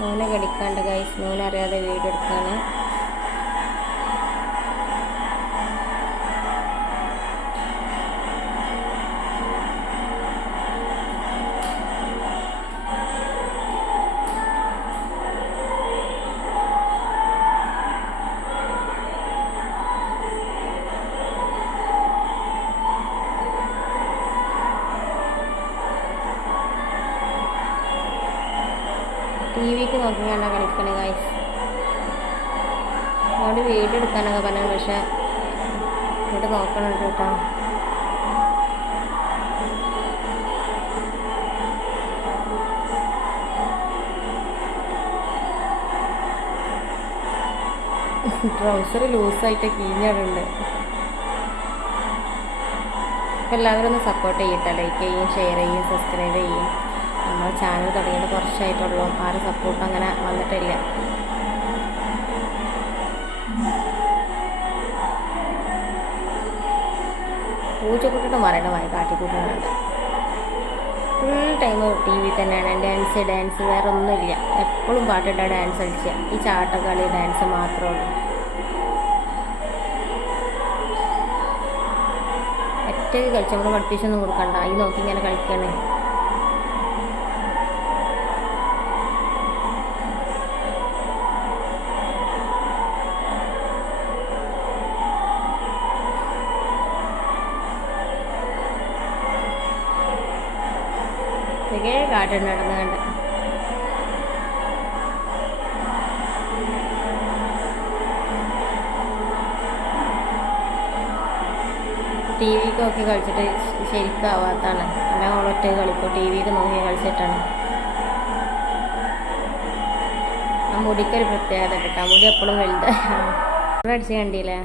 നൂനെ കടിക്കാണ്ട് guys. നൂനറിയാതെ video എടുക്കാണ്. T വിക്ക് നോക്കിയാണ് കളിക്കണേ guys. അതുകൊണ്ട് video എടുക്കാനൊക്കെ പറഞ്ഞു, പക്ഷെ ഇവിടെ നോക്കണുണ്ട് കേട്ടോ. ട്രൗസർ ലൂസായിട്ട് കീഞ്ഞാടുണ്ട്. അപ്പം എല്ലാവരും ഒന്ന് സപ്പോർട്ട് ചെയ്യട്ടെ. ലൈക്ക് ചെയ്യും, ഷെയർ ചെയ്യും, സബ്സ്ക്രൈബ് ചെയ്യും. നമ്മൾ ചാനൽ തുടങ്ങിയിട്ട് കുറച്ചായിട്ടുള്ളൂ, ആരും സപ്പോർട്ട് അങ്ങനെ വന്നിട്ടില്ല. പൂച്ചക്കുട്ടിട്ട് മറയണമായി കാട്ടിക്കൂട്ടുന്നുണ്ട്. ഫുൾ ടൈം ടി വി തന്നെയാണ്. ഡാൻസ് വേറെ ഒന്നുമില്ല. എപ്പോഴും പാട്ടിട്ട ഡാൻസ് കളിക്കുക. ഈ ചാട്ടക്കളി ഡാൻസ് മാത്രമേ ഉള്ളൂ. ഒറ്റയ്ക്ക് കളിച്ച് നമ്മൾ പഠിപ്പിച്ചൊന്നും കൊടുക്കണ്ട. ഈ നോക്കി ഇങ്ങനെ കളിക്കണേ. ഇതൊക്കെ കാട്ടിൽ നടന്നു കണ്ട്. ടി വിക്ക് നോക്കി കളിച്ചിട്ട് ശരിക്കാവാത്താണ്. എല്ലാം ഒറ്റ കളിക്കും. ടി വിക്ക് നോക്കി കളിച്ചിട്ടാണ്. ആ മുടിക്കൊരു പ്രത്യേകത കേട്ടോ. മുടി എപ്പോഴും വലുതാണ്. അടിച്ച് കണ്ടില്ലേ?